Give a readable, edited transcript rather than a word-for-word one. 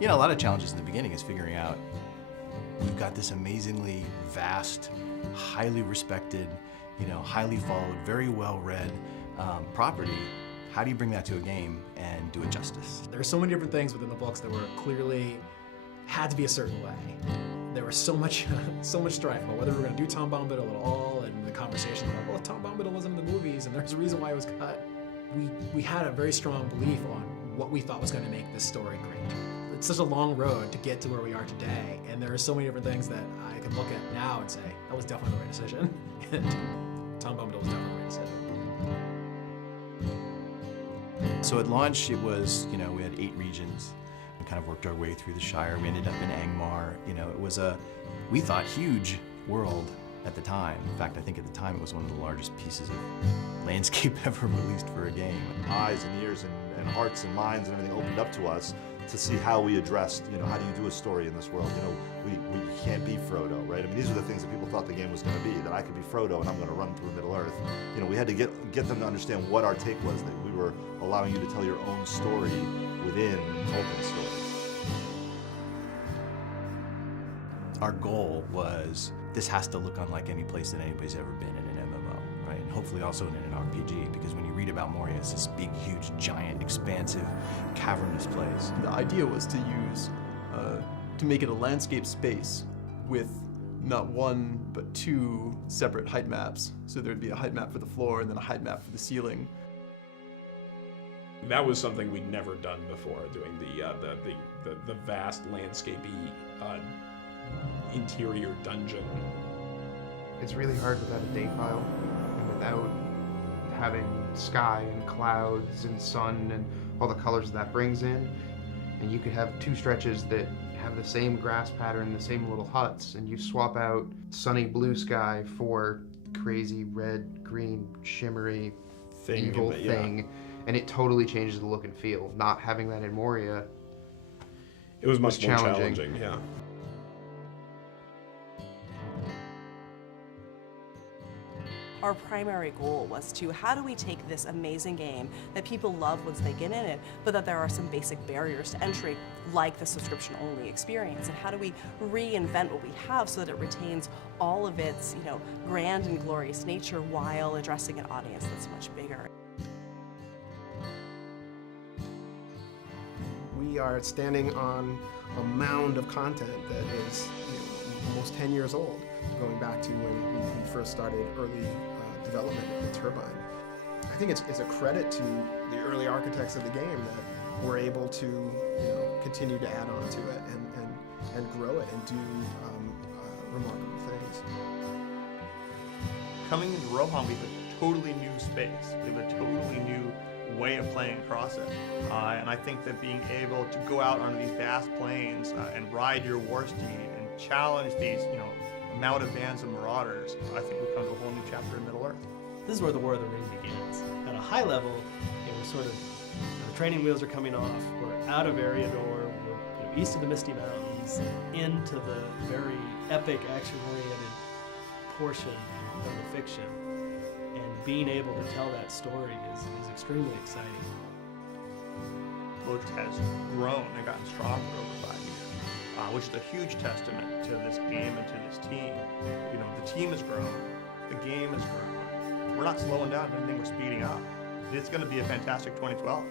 You know, a lot of challenges in the beginning is figuring out, we've got this amazingly vast, highly respected, you know, highly followed, very well-read property. How do you bring that to a game and do it justice? There are so many different things within the books that were clearly had to be a certain way. There was so much strife about whether we were going to do Tom Bombadil at all, and the conversation about, well, Tom Bombadil wasn't in the movies, and there's a reason why it was cut. We had a very strong belief on what we thought was going to make this story great. It's such a long road to get to where we are today, and there are so many different things that I can look at now and say, that was definitely the right decision. And Tom Bombadil was definitely the right decision. So at launch, it was, you know, we had 8 regions. We kind of worked our way through the Shire. We ended up in Angmar. You know, it was a, we thought, huge world at the time. In fact, I think at the time it was one of the largest pieces of landscape ever released for a game. Eyes and ears and hearts and minds and everything opened up to us to see how we addressed, you know, how do you do a story in this world? You know, we can't be Frodo, right? I mean, these are the things that people thought the game was going to be, that I could be Frodo and I'm going to run through Middle-earth. You know, we had to get them to understand what our take was, that we were allowing you to tell your own story within Tolkien's story. Our goal was, this has to look unlike any place that anybody's ever been in an MMO, right? And hopefully also in an RPG, because when you read about Moria, it's this big, huge, giant, expansive, cavernous place. The idea was to use, to make it a landscape space with not one, but 2 separate height maps. So there'd be a height map for the floor and then a height map for the ceiling. That was something we'd never done before, doing the vast landscapey interior dungeon. It's really hard without a date file and without having sky and clouds and sun and all the colors that brings in. And you could have 2 stretches that have the same grass pattern, the same little huts, and you swap out sunny blue sky for crazy red, green, shimmery, evil thing, and it totally changes the look and feel. Not having that in Moria, it was much more challenging, yeah. Our primary goal was to, how do we take this amazing game that people love once they get in it, but that there are some basic barriers to entry, like the subscription-only experience, and how do we reinvent what we have so that it retains all of its, you know, grand and glorious nature while addressing an audience that's much bigger. We are standing on a mound of content that is, you know, almost 10 years old, going back to when we first started early development of the Turbine. I think it's a credit to the early architects of the game that we're able to, you know, continue to add on to it and grow it and do remarkable things. Coming into Rohan, we have a totally new space. We have a totally new way of playing across it. And I think that being able to go out onto these vast plains and ride your war steed and challenge these, you know, mounted bands of marauders, I think we've come to a whole new chapter in Middle-earth. This is where the War of the Ring begins. At a high level, we're sort of, the training wheels are coming off, we're out of Eriador, we're east of the Misty Mountains, into the very epic, action-oriented portion of the fiction. And being able to tell that story is extremely exciting. Lodra has grown and gotten stronger over 5 years, which is a huge testament to this game and to this team. You know, the team has grown, the game has grown. We're not slowing down, if anything, we're speeding up. It's going to be a fantastic 2012.